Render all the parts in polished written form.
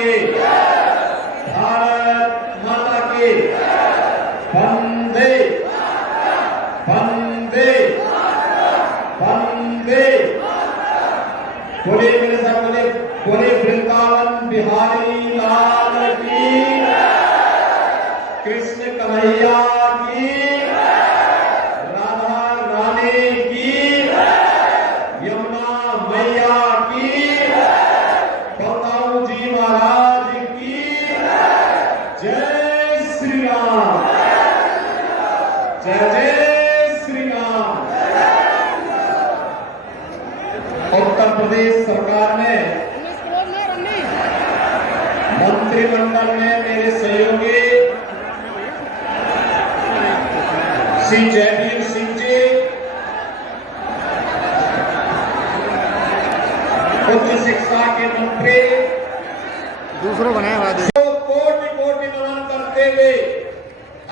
की, भारत माता की। वंदे वंदे वंदे। बोले मेरे साथ, बोले बोले वृंदावन बिहारी लाल की, कृष्ण कन्हैया की, राधा रानी की, यमुना मैया की, बलराम जी महाराज की। जय श्री राम, जय जय श्री राम। उत्तर प्रदेश सरकार ने, मंत्रिमंडल में मेरे सहयोगी श्री जयवीर सिंह जी, उच्च शिक्षा के मंत्री, दूसरों बनाए वादे कोटि कोटि नमन करते हुए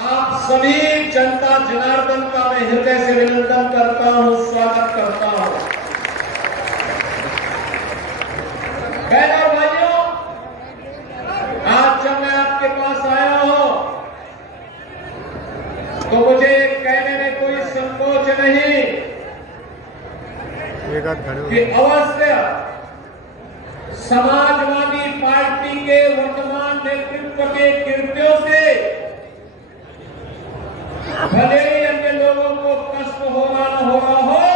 आप सभी जनता जनार्दन का मैं हृदय से अभिनंदन करता हूं, स्वागत करता हूं। बहनों भाइयों, आज जब मैं आपके पास आया हूं तो मुझे कहने में कोई संकोच नहीं कि अवश्य समाजवादी पार्टी के वर्तमान नेतृत्व के कृत्यों से भले ही अन्य लोगों को कष्ट हो रहा न हो रहा हो,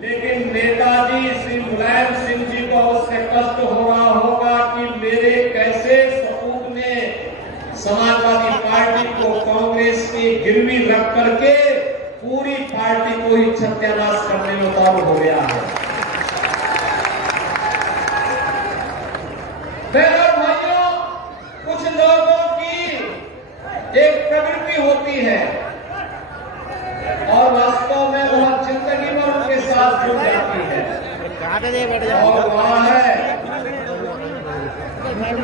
लेकिन नेताजी श्री मुलायम सिंह जी को अवश्य कष्ट हो रहा होगा कि मेरे कैसे सपूत ने समाजवादी पार्टी को कांग्रेस की गिरवी रख करके पूरी पार्टी को ही सत्यानाश करने में उतारू हो गया है। भाइयों, कुछ लोगों की एक प्रवृत्ति होती है और वास्तव में वह जिंदगी भर उनके साथ जुड़ जाती है, और वह है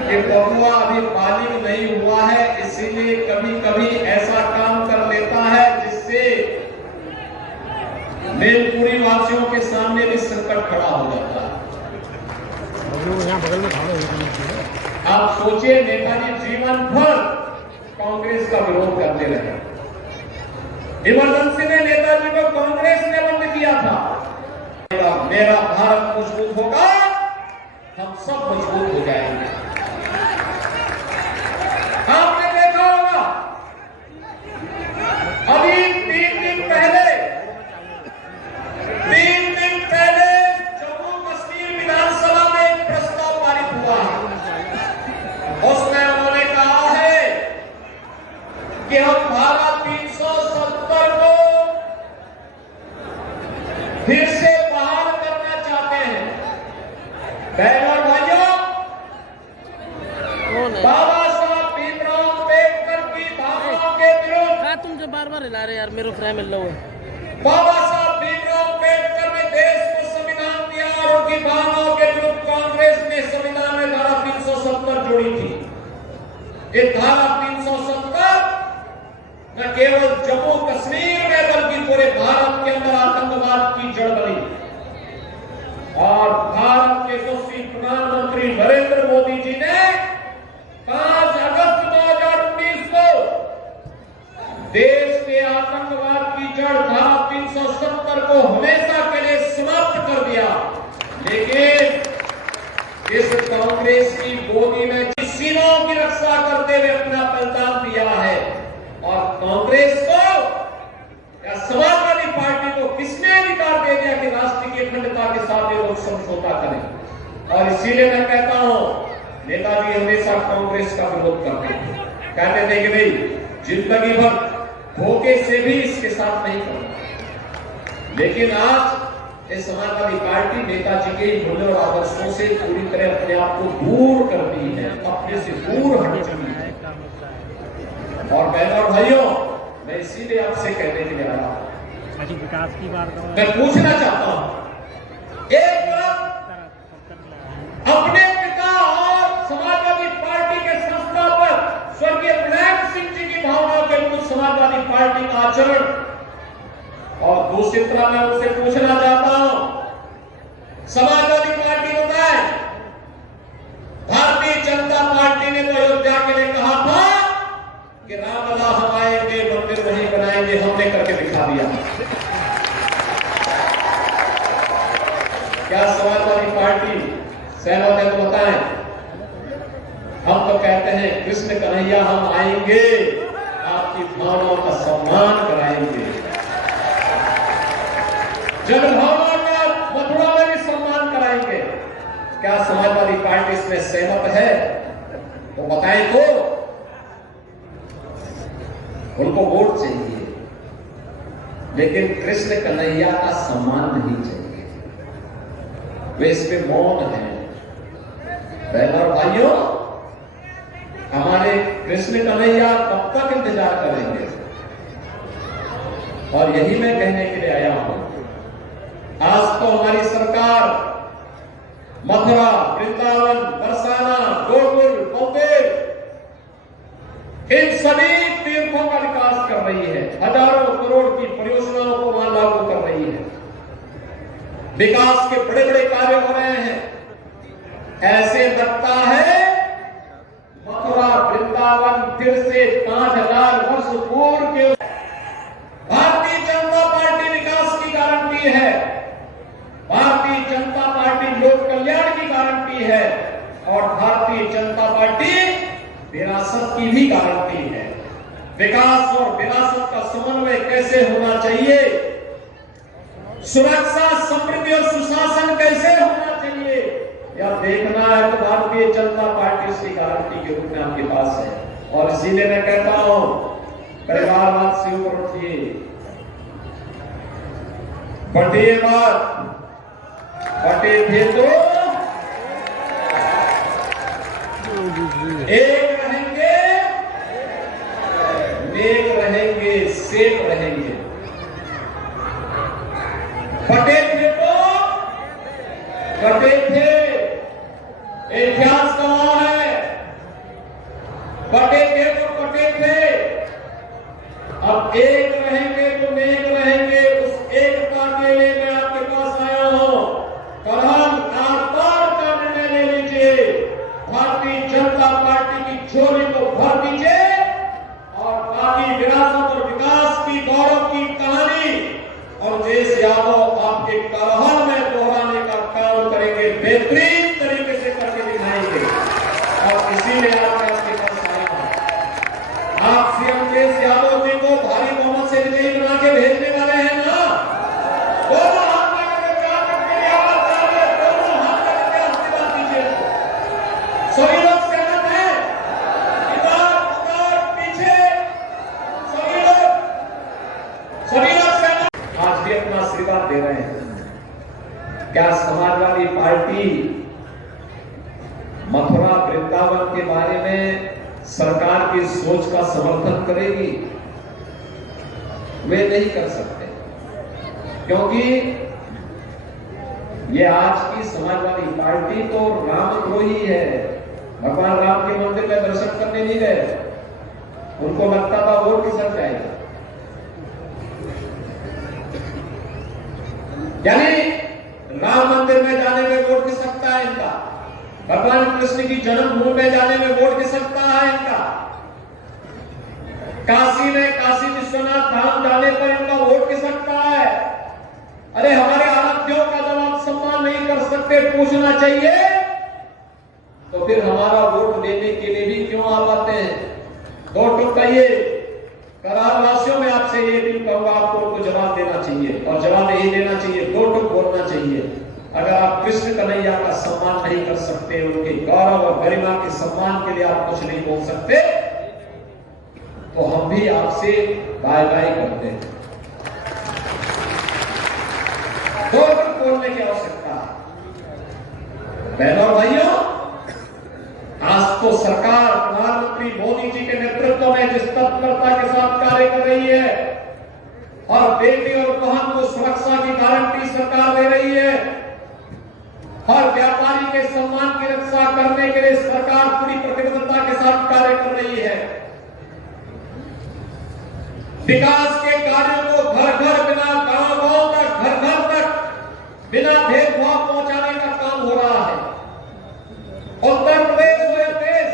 कि बबुआ अभी बालिग नहीं हुआ है, इसीलिए कभी कभी ऐसा काम कर लेता है जिससे मेलपुरी वासियों के सामने भी संकट खड़ा हो जाता है। आप सोचिए, नेताजी जीवन भर कांग्रेस का विरोध करते रहे। इमरजेंसी में नेताजी को कांग्रेस ने बंद किया था। मेरा भारत मजबूत होगा, हम सब मजबूत हो जाएंगे। आपने देखा होगा, अभी 3 दिन पहले जम्मू कश्मीर विधानसभा में एक प्रस्ताव पारित हुआ है। उसमें उन्होंने कहा है कि हम धारा 370 को फिर से बहाल करना चाहते हैं। बहनों भाइयों, बाबा साहब भीमराव अम्बेडकर की भावनाओं के विरुद्ध, तुम जो बार बार हिला रहे यार, मेरे फ्रेम मिल रहा है। बाबा साहब भीमराव अम्बेडकर ने देश को संविधान दिया और उनकी भावनाओं के विरुद्ध कांग्रेस ने संविधान में धारा 370 जोड़ी थी। ये धारा 370 न केवल जम्मू कश्मीर में बल्कि पूरे भारत के अंदर आतंकवाद की जड़ बनी, और भारत के यशस्वी प्रधानमंत्री नरेंद्र मोदी जी ने 5 अगस्त 2019 को देश के आतंकवाद की जड़ धारा 370 को हमेशा के लिए समाप्त कर दिया। लेकिन इस कांग्रेस की गोदी में सीमाओं की रक्षा करते हुए अपना बलिदान दिया है, और कांग्रेस को या समाजवादी पार्टी को किसने अधिकार दे दिया कि राष्ट्र की अखंडता के साथ ये लोग समझौता करें। और इसीलिए मैं कहता हूं, नेताजी हमेशा कांग्रेस का विरोध करते थे, कहते थे कि भाई जिंदगी भर धोखे से भी इसके साथ नहीं करना। लेकिन आज ये समाजवादी पार्टी नेताजी के मूल्य और आदर्शों से पूरी तरह अपने आप को दूर कर दी है, अपने से दूर हट चुकी है। और बहनों और भाइयों, मैं इसीलिए आपसे कहने के लिए आया हूं, विकास की बात मैं पूछना चाहता हूं, एक तरफ अपने पिता और समाजवादी पार्टी के संस्थापक स्वर्गीय मुलायम सिंह जी की भावनाओं के विरुद्ध समाजवादी पार्टी का आचरण, और दूसरी तरफ मैं उनसे पूछना चाहता हूं, समाजवादी पार्टी बताए भारतीय तो अयोध्या के लिए कहा था कि रामलला हम आएंगे, मंदिर वहीं बनाएंगे, हमने करके दिखा दिया। क्या समाजवादी पार्टी सहमत है तो बताएं। हम तो कहते हैं कृष्ण कन्हैया हम आएंगे, आपकी भावनाओं का सम्मान कराएंगे, जनभावना का मथुरा में भी सम्मान कराएंगे। क्या समाजवादी पार्टी इसमें सहमत है तो बताएं। तो उनको वोट चाहिए, लेकिन कृष्ण कन्हैया का सम्मान नहीं चाहिए। वे इस पे मौन है। बहनों और भाइयों, हमारे कृष्ण कन्हैया कब तक इंतजार करेंगे? और यही मैं कहने के लिए आया हूं। आज तो हमारी सरकार मथुरा, वृंदावन, बरसाना, गोकुल, बौद्धेव, इन सभी तीर्थों का विकास कर रही है। हजारों करोड़ की परियोजनाओं को वहां लागू कर रही है। विकास के बड़े बड़े कार्य हो रहे हैं। ऐसे लगता है मथुरा, वृंदावन फिर से 5000 वर्ष पूर्व के। भारतीय जनता पार्टी विकास की गारंटी है। भारतीय जनता पार्टी लोक कल्याण की गारंटी है। और भारतीय जनता पार्टी विरासत की भी गारंटी है। विकास और विरासत का समन्वय कैसे होना चाहिए, सुरक्षा, समृद्धि और सुशासन कैसे होना चाहिए, या देखना है तो भारतीय जनता पार्टी उसकी गारंटी के रूप में आपके पास है। और इसीलिए मैं कहता हूं, परिवारवाद से ऊपर उठिए, बटिए मत। बटे थे तो एक रहेंगे, नेक रहेंगे, सेफ रहेंगे। बटे थे तो कटे थे, इतिहास गवाह है। बटे थे तो कटे थे, अब एक रहेंगे तो नेक रहेंगे। उस एकता के लिए मैं आपके पास आया हूं। कलम आर-पार का निर्णय ले लीजिए। भारतीय जनता पार्टी की झोली को भर दीजिए और बाकी विरासत और विकास की गौरव की कहानी और देश यादव आपके कलहल में दोहराने का काम करेंगे, बेहतरीन तरीके से करके दिखाएंगे। और इसीलिए आपके पास आया हूं। आप सीएम देश यादव जी को भारी बहुमत से विजयी बना के भेजने वाले हैं ना? दोनों हाथ लगाकर प्यार करके लिए आवाज डालिए, दोनों हाथ लगाकर आशीर्वाद दीजिए। सभी लोग सहमत हैं? इधर उधर पीछे सभी लोग सहमत। आज भी अपना आशीर्वाद दे रहे हैं। क्या समाजवादी पार्टी मथुरा, वृंदावन के बारे में सरकार की सोच का समर्थन करेगी? वे नहीं कर सकते, क्योंकि ये आज की समाजवादी पार्टी तो रामद्रोही है। भगवान राम के मंदिर में दर्शन करने नहीं गए, उनको लगता था वोट किसक जाएगा। यानी राम मंदिर में जाने में वोट किसकता है इनका, भगवान कृष्ण की जन्मभूमि में जाने में वोट किसकता है इनका, काशी में काशी विश्वनाथ धाम जाने पर इनका वोट किसकता है। अरे हमारे आराध्यों का जब आप सम्मान नहीं कर सकते, पूछना चाहिए, तो फिर हमारा वोट लेने के लिए भी क्यों आ पाते हैं। वोट उठाइए। करार वासियों में आपसे ये भी कहूंगा, आपको उनको जवाब देना चाहिए और जवाब यही देना चाहिए, दो टूक बोलना चाहिए। अगर आप कृष्ण कन्हैया का सम्मान नहीं कर सकते, उनके गौरव और गरिमा के सम्मान के लिए आप कुछ नहीं बोल सकते, तो हम भी आपसे बाय बाय करते हैं। दो टूक बोलने की आवश्यकता है। बहनों और भाइयों, आज तो सरकार प्रधानमंत्री मोदी जी के नेतृत्व में जिस तत्परता के साथ कार्य कर रही है और बेटी और बहन को सुरक्षा की गारंटी सरकार दे रही है, हर व्यापारी के सम्मान की रक्षा करने के लिए सरकार पूरी प्रतिबद्धता के साथ कार्य कर रही है। विकास के कार्यों को घर घर, बिना गांव गांव तक, घर घर तक, बिना भेदभाव पहुंचाने का काम हो रहा है। उत्तर प्रदेश हो या देश,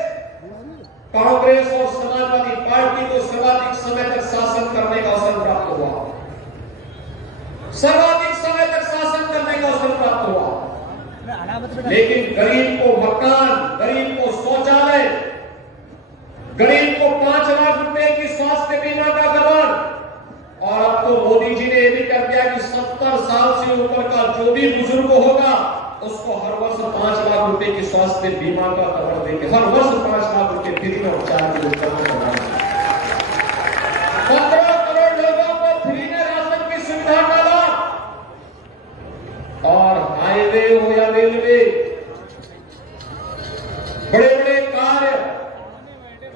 लेकिन गरीब को मकान, गरीब को शौचालय, गरीब को 5 लाख रुपए की स्वास्थ्य बीमा का कवर, और अब तो मोदी जी ने यह भी कर दिया कि 70 साल से ऊपर का जो भी बुजुर्ग होगा उसको हर वर्ष 5 लाख रुपए की स्वास्थ्य बीमा का कवर देंगे। हर वर्ष 5 लाख रुपए फ्री में उपचार के लिए 15 करोड़ लोगों को फ्री में राशन की सुविधा का लाभ, और हाईवे हो या रेलवे, बड़े बड़े कार्य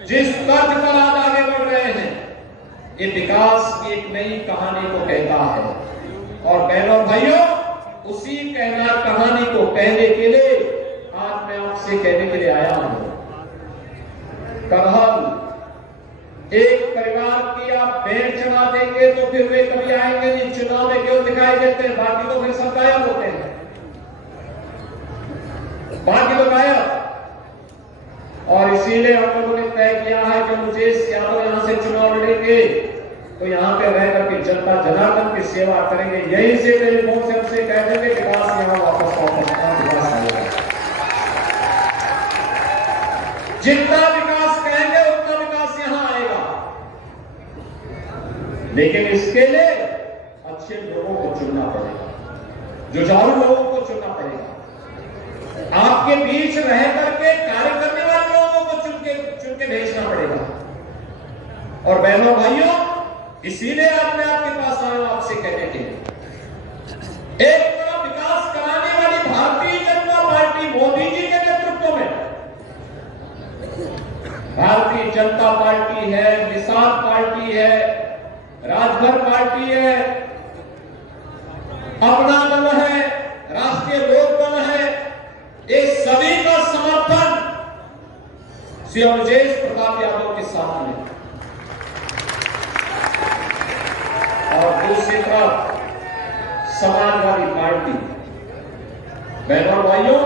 जिस तर्ज पर आज आगे बढ़ रहे हैं, ये विकास की एक नई कहानी को कहता है। और बहनों भाइयों, उसी कहना कहानी को कहने के लिए आज मैं आपसे कहने के लिए आया हूं। करहल एक परिवार की आप भेंट चढ़ा देंगे तो फिर वे कभी आएंगे नहीं, चुनाव में क्यों दिखाई देते हैं, बाकी तो फिर सब गायब होते हैं, बाकी तो गायब। और इसीलिए हम लोगों ने तय किया है कि मुझे यादव यहां से चुनाव लड़ेंगे तो यहां पे रह करके जनता जनार्दन की सेवा करेंगे। यहीं से टेलीफोन से हमसे कह देंगे विकास यहां वापस विकास आएगा। जितना विकास कहेंगे उतना विकास यहां आएगा, लेकिन इसके लिए अच्छे लोगों को चुनना पड़ेगा, जुझारू लोगों को चुनना पड़ेगा, आपके बीच रह करके कार्य करने वाले लोगों को चुन के भेजना पड़ेगा। और बहनों भाइयों, इसीलिए आज मैं आपके पास आया हूं आपसे कहने के लिए, एक बड़ा विकास कराने वाली भारतीय जनता पार्टी मोदी जी के नेतृत्व में, भारतीय जनता पार्टी है, निषाद पार्टी है, राजभर पार्टी है, अपना दल है, राष्ट्रीय लोक दल है, ये सभी का समर्थन श्री अवधेश प्रताप यादव के साथ में। और दूसरी तरफ समाजवादी पार्टी। बहनों भाइयों,